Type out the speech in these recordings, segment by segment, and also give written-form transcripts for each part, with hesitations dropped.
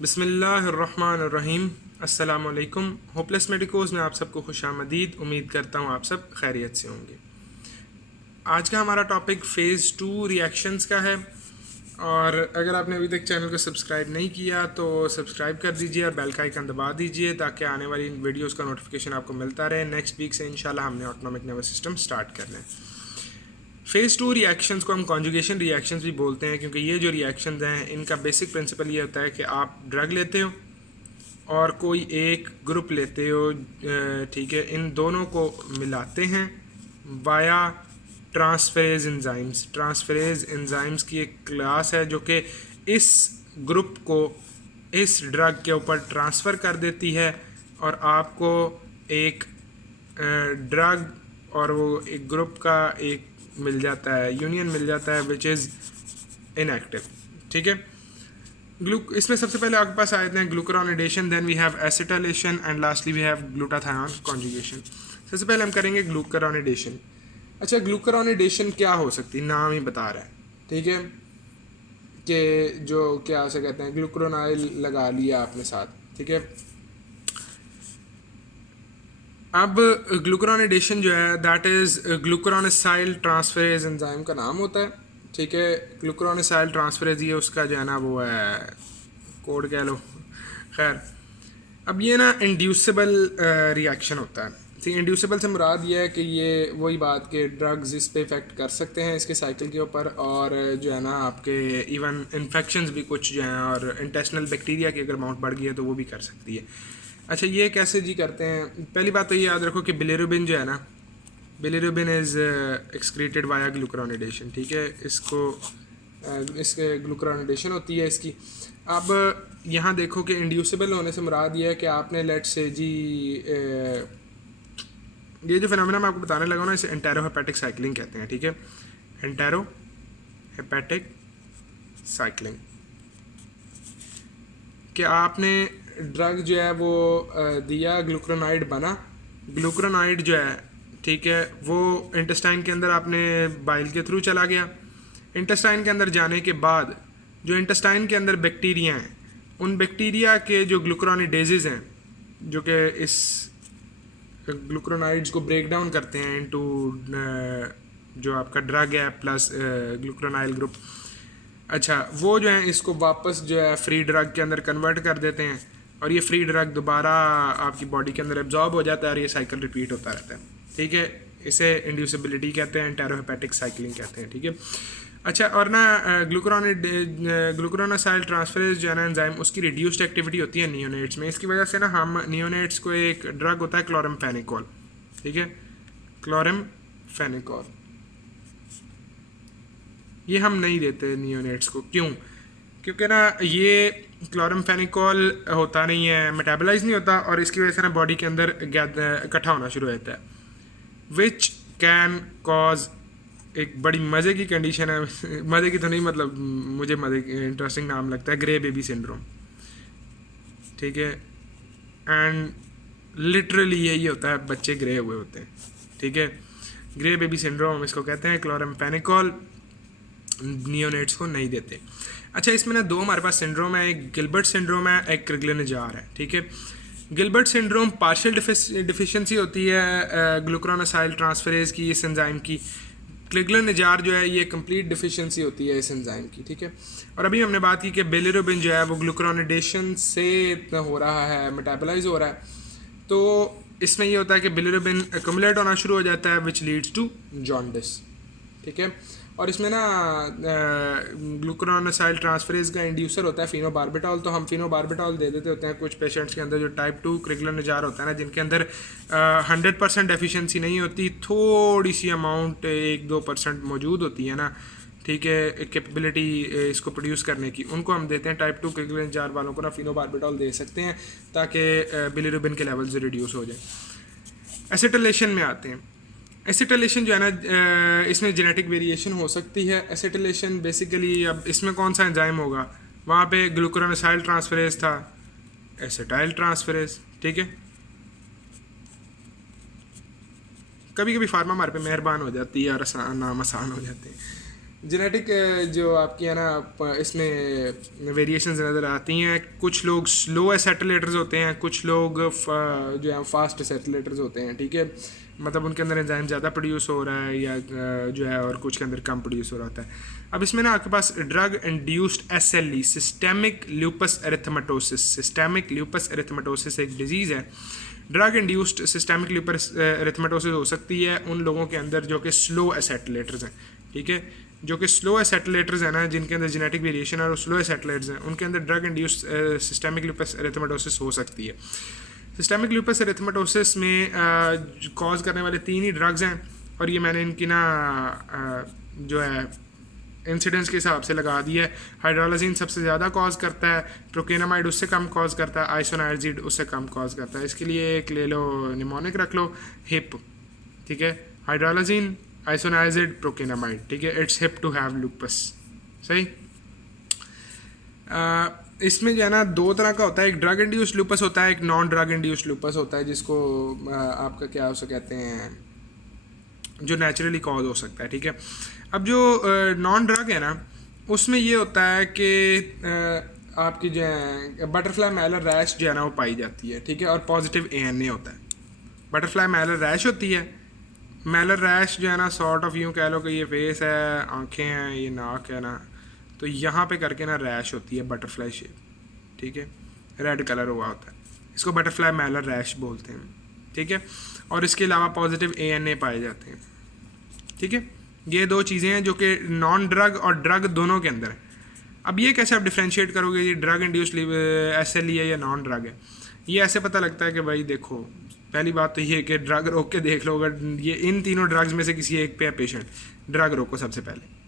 बिस्मिल्लाहिर्रहमानिर्रहीम। अस्सलामुअलैकुम। होपलेस मेडिकोज़ में आप सबको खुशामदीद। उम्मीद करता हूँ आप सब खैरियत से होंगे। आज का हमारा टॉपिक फ़ेज़ 2 रिएक्शंस का है, और अगर आपने अभी तक चैनल को सब्सक्राइब नहीं किया तो सब्सक्राइब कर दीजिए और बेल का आइकन दबा दीजिए ताकि आने वाली वीडियोज़ का नोटिफिकेशन आपको मिलता रहे। नेक्स्ट वीक से इंशाल्लाह हमने ऑटोनॉमिक नर्वस सिस्टम स्टार्ट करना है। फ़ेज़ 2 रिएक्शंस को हम कॉन्जुगेशन रिएक्शंस भी बोलते हैं, क्योंकि ये जो रिएक्शंस हैं इनका बेसिक प्रिंसिपल ये होता है कि आप ड्रग लेते हो और कोई एक ग्रुप लेते हो, ठीक है, इन दोनों को मिलाते हैं via transferase enzymes. Transferase enzymes की एक क्लास है जो कि इस ग्रुप को इस ड्रग के ऊपर ट्रांसफ़र कर देती है और आपको एक ड्रग और वो एक ग्रुप का एक मिल जाता है, यूनियन मिल जाता है, विच इज़ इनएक्टिव। ठीक है, इसमें सबसे पहले आपके पास आते हैं glucuronidation, then we have acetylation and lastly we have glutathione conjugation. सबसे पहले हम करेंगे ग्लूकुरोनिडेशन। अच्छा, ग्लूकुरोनिडेशन क्या हो सकती है, नाम ही बता रहा है, ठीक है, कि जो क्या से कहते हैं ग्लूकुरोनाइल लगा लिया आपने साथ, ठीक है। अब ग्लूकुरोनिडेशन जो है दैट इज़ ग्लूकुरोनिसाइल ट्रांसफेरेज एंजाइम का नाम होता है, ठीक है। ग्लूकुरोनिसाइल ट्रांसफेरेज ये उसका जो है ना वो है कोड कह लो, खैर। अब ये ना इंड्यूसिबल रिएक्शन होता है, ठीक है। इंड्यूसिबल से मुराद ये है कि ये वही बात कि ड्रग्स इस पे इफेक्ट कर सकते हैं इसके साइकिल के ऊपर, और जो है ना आपके इवन इन्फेक्शंस भी कुछ जो हैं, और इंटेस्टिनल बैक्टीरिया की अगर अमाउंट बढ़ गई है तो वो भी कर सकती है। अच्छा, ये कैसे जी करते हैं? पहली बात तो ये याद रखो कि बिलिरुबिन जो है ना, बिलिरुबिन इज़ एक्सक्रीटेड वाया ग्लूकुरोनिडेशन, ठीक है। इसके ग्लूकुरोनिडेशन होती है इसकी। अब यहाँ देखो कि इंड्यूसिबल होने से मुराद ये है कि आपने लेट से जी ये जो फिनोमेना मैं आपको बताने लगा ना, इसे एंटेरोहेपेटिक साइक्लिंग कहते हैं, ठीक है। एंटेरोहेपेटिक साइक्लिंग, कि आपने ड्रग जो है वो दिया, ग्लूकुरोनाइड बना, ग्लूकुरोनाइड जो है, ठीक है, वो इंटेस्टाइन के अंदर आपने बाइल के थ्रू चला गया। इंटेस्टाइन के अंदर जाने के बाद जो इंटेस्टाइन के अंदर बैक्टीरिया हैं, उन बैक्टीरिया के जो ग्लूकुरोनिडेजेज हैं जो कि इस ग्लूकुरोनाइड्स को ब्रेक डाउन करते हैं इनटू जो आपका ड्रग है प्लस ग्लूकुरोनाइल ग्रुप। अच्छा, वो जो है इसको वापस जो है फ्री ड्रग के अंदर कन्वर्ट कर देते हैं, और ये फ्री ड्रग दोबारा आपकी बॉडी के अंदर एब्जॉर्ब हो जाता है और ये साइकिल रिपीट होता रहता है, ठीक है। इसे इंड्यूसिबिलिटी कहते हैं, एंटेरोहेपेटिक साइक्लिंग कहते हैं, ठीक है। अच्छा, और ना ग्लूकुरोनासाइल ट्रांसफरेज जो है ना एंजाइम, उसकी रिड्यूस्ड एक्टिविटी होती है नियोनेट्स में। इसकी वजह से ना हम नियोनेट्स को एक ड्रग होता है क्लोरमफेनिकोल, ठीक है, क्लोरमफेनिकोल, ये हम नहीं देते नियोनेट्स को। क्यों? क्योंकि ना ये क्लोरमफेनिकोल होता नहीं है, मेटाबलाइज नहीं होता, और इसकी वजह से ना बॉडी के अंदर इकट्ठा होना शुरू हो जाता है, विच कैन कॉज एक बड़ी मज़े की कंडीशन है मज़े की तो नहीं, मतलब मुझे मज़े इंटरेस्टिंग नाम लगता है, ग्रे बेबी सिंड्रोम, ठीक है। एंड लिटरली यही होता है, बच्चे ग्रे हुए होते हैं, ठीक है। ग्रे बेबी सिंड्रोम इसको कहते हैं। क्लोरमफेनिकोल नियोनेट्स को नहीं देते। अच्छा, इसमें ना दो हमारे पास सिंड्रोम है, एक गिलबर्ट सिंड्रोम है, एक क्रिगले-नजार है, ठीक है। गिलबर्ट सिंड्रोम पार्शियल डिफिशिएंसी होती है ग्लूकुरोनासाइल ट्रांसफरेज की, इस एंजाइम की। क्रिगले-नजार जो है ये कंप्लीट डिफिशिएंसी होती है इस एंजाइम की, ठीक है। और अभी हमने बात की कि बिलिरुबिन जो है वो ग्लूकुरोनिडेशन से हो रहा है, मेटाबलाइज हो रहा है, तो इसमें ये होता है कि बिलिरुबिन एक्युमुलेट होना शुरू हो जाता है, विच लीड्स टू जॉन्डिस, ठीक है। और इसमें ना ग्लूकुरोनासाइल ट्रांसफरेज का इंड्यूसर होता है फिनोबार्बिटॉल, तो हम फिनोबार्बिटॉल दे देते होते हैं कुछ पेशेंट्स के अंदर जो टाइप 2 क्रिगले-नजार होता है ना, जिनके अंदर 100% डेफिशिएंसी नहीं होती, थोड़ी सी अमाउंट 1-2% मौजूद होती है ना, ठीक है, कैपेबिलिटी इसको प्रोड्यूस करने की, उनको हम देते हैं। टाइप 2 क्रिगले-नजार वालों को ना फिनोबार्बिटॉल दे सकते हैं ताकि बिलिरुबिन के लेवल्स रिड्यूस हो जाए। एसिटिलेशन में आते हैं। एसिटिलेशन जो है ना, इसमें जेनेटिक वेरिएशन हो सकती है। एसिटिलेशन बेसिकली, अब इसमें कौन सा एंजाइम होगा, वहाँ पे ग्लूकुरोनासाइल ट्रांसफरेज था, एसिटाइल ट्रांसफरेज, ठीक है। कभी कभी फार्मा हमारे पे मेहरबान हो जाती है और नाम आसान हो जाते हैं। जेनेटिक जो आपकी है ना इसमें वेरिएशंस नज़र आती हैं। कुछ लोग स्लो एसेटिलेटर्स होते हैं, कुछ लोग जो है फास्ट एसेटिलेटर्स होते हैं, ठीक है। मतलब उनके अंदर एंजाइम ज़्यादा प्रोड्यूस हो रहा है या जो है और कुछ के अंदर कम प्रोड्यूस हो रहा होता है। अब इसमें ना आपके पास drug induced SLE, systemic lupus erythematosus, systemic lupus erythematosus एक डिजीज़ है। Drug induced systemic lupus erythematosus हो सकती है उन लोगों के अंदर जो कि स्लो एसेटिलेटर्स हैं, ठीक है। जो कि स्लो एसेटिलेटर्स हैं ना, जिनके अंदर जेनेटिक वेरिएशन और स्लो एसेटिलेटर्स हैं, उनके अंदर drug induced systemic lupus erythematosus हो सकती है। सिस्टेमिक ल्यूपस एरिथेमेटोसिस में कॉज करने वाले 3 ही ड्रग्स हैं, और ये मैंने इनकी ना जो है इंसिडेंस के हिसाब से लगा दिया है। हाइड्रोलाजीन सबसे ज़्यादा कॉज करता है, प्रोकेनामाइड उससे कम कॉज करता है, आइसोनाइजिड उससे कम कॉज करता है। इसके लिए एक ले लो निमोनिक रख लो, हिप, ठीक है। हाइड्रोलाजीन, आइसोनाइजिड, प्रोकेनामाइड, ठीक है। It's hip to have lupus, सही। इसमें जो है ना 2 तरह का होता है, एक ड्रग इंड्यूस्ड लूपस होता है, एक नॉन ड्रग इंड्यूस्ड लूपस होता है, जिसको आपका क्या उसे कहते हैं, जो नेचुरली कॉज हो सकता है, ठीक है। अब जो नॉन ड्रग है ना, उसमें ये होता है कि आपकी जो है बटरफ्लाई मैलर रैश जो है ना वो पाई जाती है, ठीक है, और पॉजिटिव ANA होता है। बटरफ्लाई मैलर रैश होती है। मैलर रैश जो है ना सॉर्ट ऑफ यूँ कह लो कि ये फेस है, आंखें हैं, ये नाक है ना, तो यहाँ पे करके ना रैश होती है बटरफ्लाई शेप, ठीक है, रेड कलर हुआ होता है, इसको बटरफ्लाई मैलर रैश बोलते हैं, ठीक है। और इसके अलावा पॉजिटिव ANA पाए जाते हैं, ठीक है। ये 2 चीज़ें हैं जो कि नॉन ड्रग और ड्रग दोनों के अंदर है। अब ये कैसे आप डिफ्रेंशिएट करोगे ये ड्रग इंड्यूस्ड SLE है या नॉन ड्रग है? ये ऐसे पता लगता है कि भाई देखो, पहली बात तो ये है कि ड्रग रोक के देख लो, अगर ये इन तीनों ड्रग्स में से किसी एक पे है पेशेंट, ड्रग रोको सबसे पहले,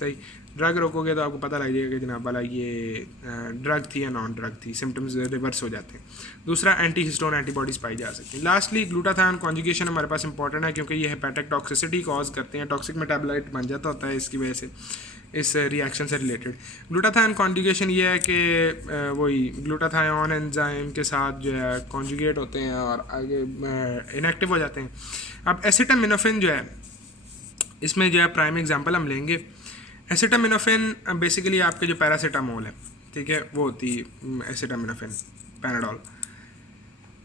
सही। ड्रग रोकोगे तो आपको पता लग जाएगा कि जनाब वाला ये ड्रग थी या नॉन ड्रग थी, सिम्टम्स रिवर्स हो जाते हैं। दूसरा, एंटी हिस्टोन एंटीबॉडीज़ पाई जा सकती हैं। लास्टली, ग्लूटाथायोन कॉन्जुगेशन हमारे पास इंपॉर्टेंट है, क्योंकि ये हेपेटिक टॉक्सिसिटी कॉज करते हैं, टॉक्सिक मेटाबोलाइट बन जाता होता है इसकी वजह से, इस रिएक्शन से रिलेटेड। ग्लूटाथायोन कॉन्जुगेशन ये है कि वही ग्लूटाथायोन एंजाइम के साथ जो है कॉन्जुगेट होते हैं और आगे इनएक्टिव हो जाते हैं। अब एसिटामिनोफेन जो है, इसमें जो है प्राइम एग्जांपल हम लेंगे। एसिटामिनोफेन बेसिकली आपके जो पैरासीटामोल है, ठीक है, वो होती है एसिटामिनोफेन, पैनाडोल।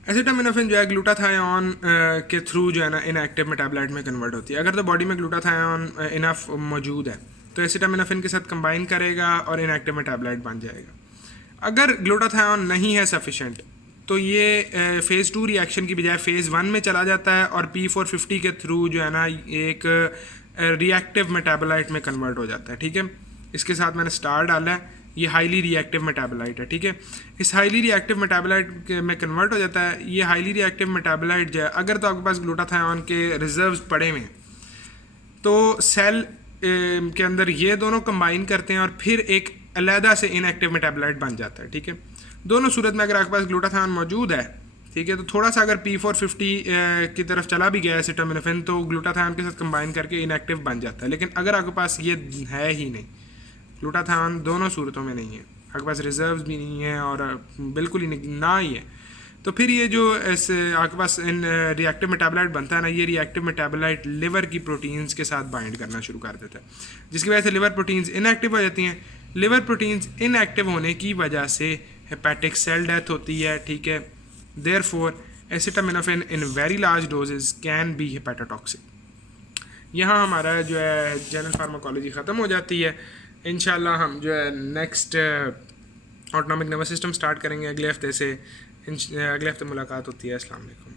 एसिटामिनोफेन जो है ग्लूटाथायोन के थ्रू जो है ना इनएक्टिव मेटाबोलाइट में कन्वर्ट होती है। अगर तो बॉडी में ग्लूटाथायोन इनफ मौजूद है तो एसिटामिनोफेन के साथ कंबाइन करेगा और इनएक्टिव मेटाबोलाइट बन जाएगा। अगर ग्लूटाथायोन नहीं है सफिशेंट तो ये फ़ेज़ 2 रिएक्शन की बजाय फ़ेज़ 1 में चला जाता है और P450 के थ्रू जो है ना एक रिएक्टिव मेटाबोलाइट में कन्वर्ट हो जाता है, ठीक है। इसके साथ मैंने स्टार डाला है, ये हाईली रिएक्टिव मेटाबोलाइट है, ठीक है। इस हाईली रिएक्टिव मेटाबोलाइट में कन्वर्ट हो जाता है। ये हाईली रिएक्टिव मेटाबोलाइट जो है, अगर तो आपके पास ग्लूटाथायोन के रिजर्व्स पड़े हुए हैं तो सेल के अंदर ये दोनों कंबाइन करते हैं और फिर एक अलहदा से इनएक्टिव मेटाबोलाइट बन जाता है, ठीक है। दोनों सूरत में अगर आपके पास ग्लूटाथायोन मौजूद है, ठीक है, तो थोड़ा सा अगर P450 की तरफ चला भी गया एसिटामिनोफेन तो ग्लूटाथायोन के साथ कंबाइन करके इनएक्टिव बन जाता है। लेकिन अगर आपके पास ये है ही नहीं, ग्लूटाथायोन दोनों सूरतों में नहीं है, आपके पास रिजर्व्स भी नहीं है और बिल्कुल ही ना ही है, तो फिर ये जो ऐसे आपके पास इन रिएक्टिव मेटाबोलाइट बनता है ना, ये रिएक्टिव मेटाबोलाइट लिवर की प्रोटीन्स के साथ बाइंड करना शुरू कर देता है, जिसकी वजह से लिवर प्रोटीन्स इनएक्टिव हो जाती हैं। लिवर प्रोटीन्स इनएक्टिव होने की वजह से हेपेटिक सेल डेथ होती है, ठीक है। Therefore, acetaminophen in very large doses can be hepatotoxic। यहाँ हमारा जो है जनरल फार्माकोलॉजी ख़त्म हो जाती है। इंशाल्लाह हम जो है next autonomic nervous system start करेंगे अगले हफ्ते से। अगले हफ्ते मुलाकात होती है। अस्सलाम वालेकुम।